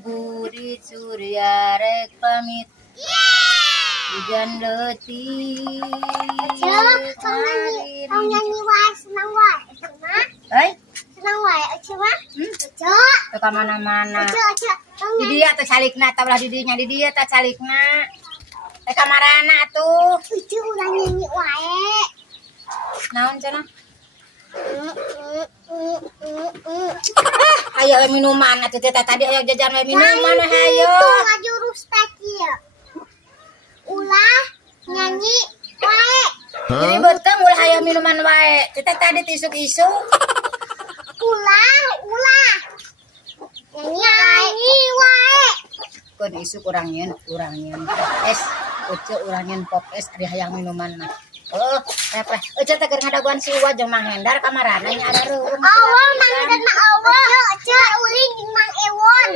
Budi Surya rek pamit hujan letih. Kau nyanyi wae senang wae, Hei, senang wae, coba. ke mana-mana. Di dia teh calikna, tablah di dinya di dia teh calikna. Teh kamarana tuh. Ucu ulah nyanyi wae. Naon cenah? Ayo minuman atuh teh tadi aya jajan we minuman we hayo. Itu ngajurus teh kieu. Ulah nyanyi wae. Jadi beuteung ulah aya minuman wae. Teh tadi tisuk-isuk. Ulah. Nyanyi wae. Kun isuk urang nyeun es. Ucu urang nyeun pop es ari hayang minuman mah. Oh, teh. Ucu teh keur ngadaguan si Uwa jeung Mang Hendar kamarana nya ada reurung. Awal Mang Hendar mah awal. Ucu uling jeung Mang Ewon.